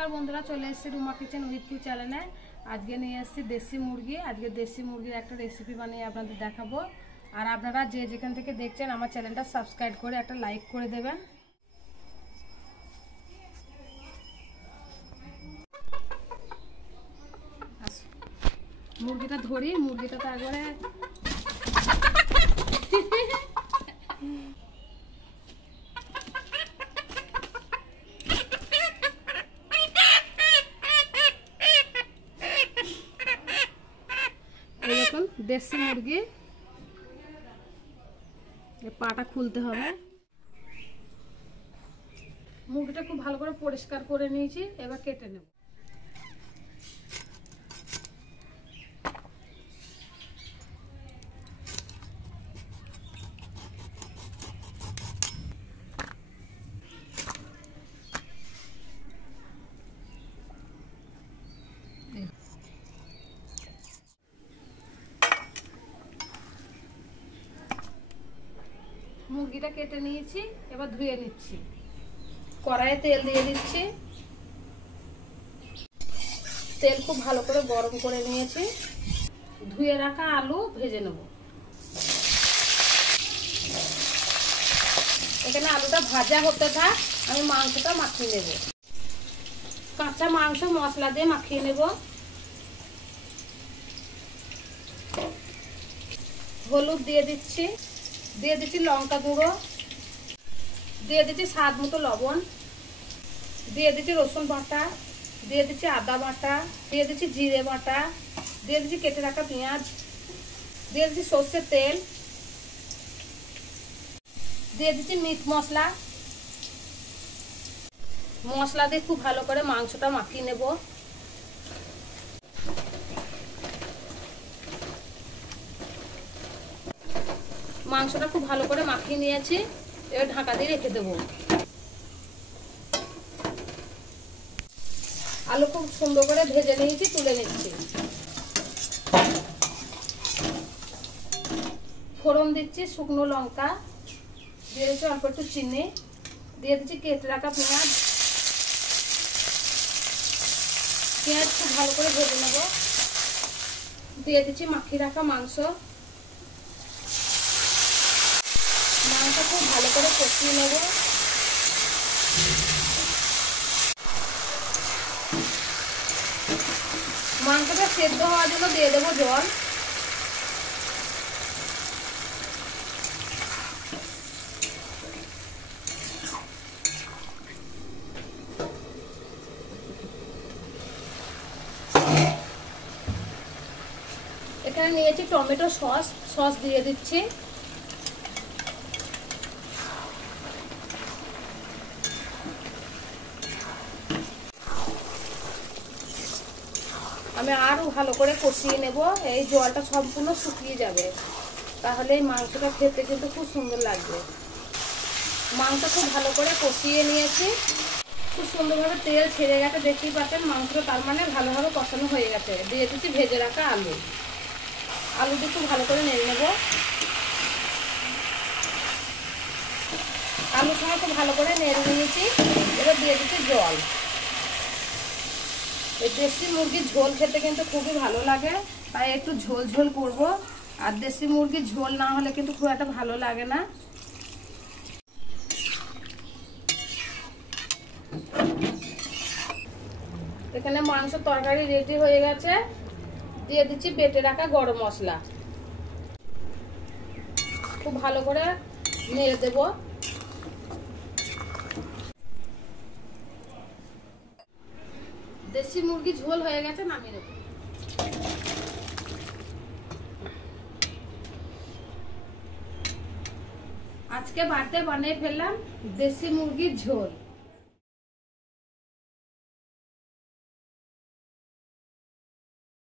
नमस्कार बंधुरा चले एसेছি রুমা কিচেন উইথ চ্যানেলে। আজকে নিয়ে এসেছি দেশি মুরগি। আজকে দেশি মুরগির একটা রেসিপি বানিয়ে আপনাদের দেখাবো। আর আপনারা যে যেখান থেকে দেখছেন আমার চ্যানেলটা সাবস্ক্রাইব করে একটা লাইক করে দেবেন। মুরগিটা ধরি, মুরগিটা তো একবারে দেখুন দেশি মুরগি, পাটা খুলতে হবে। মুরগিটা খুব ভালো করে পরিষ্কার করে নিয়েছি, এবার কেটে নেব। মুরগিটা কেটে নিয়েছি, এবার ধুয়ে নিচ্ছি। কড়াইয়ে তেল দিয়ে দিচ্ছি। তেল খুব ভালো করে গরম করে নিয়েছি। ধুয়ে রাখা আলু ভেজে নেব। এখানে আলুটা ভাজা হতে থাক, আমি মাংসটা মাখিয়ে নেব। কাঁচা মাংস মশলা দিয়ে মাখিয়ে নেব। হলুদ দিয়ে দিচ্ছি, দিয়ে দিচ্ছি লঙ্কা গুঁড়ো, দিয়ে দিচ্ছি স্বাদ মতো লবণ, দিয়ে দিচ্ছি রসুন বাটা, দিয়ে দিচ্ছি আদা বাটা, দিয়ে দিচ্ছি জিরে বাটা, দিয়ে দিচ্ছি কেটে রাখা পেঁয়াজ, দিয়ে দিচ্ছি সর্ষের তেল, দিয়ে দিচ্ছি মিট মশলা। মশলা দিয়ে খুব ভালো করে মাংসটা মাখিয়ে নেব। মাংসটা খুব ভালো করে মাখিয়ে নিয়েছি, এবার ঢাকা দিয়ে রেখে দেবো। আলু খুব সুন্দর করে ভেজে নিয়েছি, তুলে নিচ্ছি। ফোড়ন দিচ্ছি শুকনো লঙ্কা, দিয়ে দিচ্ছি অল্প একটু চিনি, দিয়ে দিচ্ছি কেটে রাখা পেঁয়াজ। পেঁয়াজ খুব ভালো করে ভেজে নেব। দিয়ে দিচ্ছি মাখিয়ে রাখা মাংস। মাংস খুব ভালো করে কষিয়ে নেব। মাংসটা সেদ্ধ হওয়ার জন্য দিয়ে দেবো জল। এখানে নিয়েছি টমেটো সস দিয়ে দিচ্ছি। আমি আরো ভালো করে কষিয়ে নেব। এই জলটা সম্পূর্ণ শুকিয়ে যাবে, তাহলে এই মাংসটা খেতে কিন্তু খুব সুন্দর লাগবে। মাংস খুব ভালো করে কষিয়ে নিয়েছি, খুব সুন্দরভাবে তেল ছেড়ে গেছে, দেখতেই পাচ্ছেন মাংসটা, তার মানে ভালোভাবে কষানো হয়ে গেছে। দিয়ে দিচ্ছি ভেজে রাখা আলু। আলু দিয়ে খুব ভালো করে নেড়ে নেব। আলুর সঙ্গে খুব ভালো করে নেড়ে নিয়েছি, এবার দিয়ে দিচ্ছি জল। এই দেশি মুরগির ঝোল খেতে কিন্তু খুবই ভালো লাগে, তাই একটু ঝোল ঝোল করবো। আর দেশি মুরগির ঝোল না হলে কিন্তু খুব একটা ভালো লাগে না। এখানে মাংস তরকারি রেডি হয়ে গেছে। দিয়ে দিচ্ছি বেটে রাখা গরম মশলা। খুব ভালো করে নেড়ে দেব। দেশি মুরগি ঝোল হয়ে গেছে, নামিয়ে নেব। আজকে বাড়িতে বানিয়ে ফেললাম দেশি মুরগির ঝোল।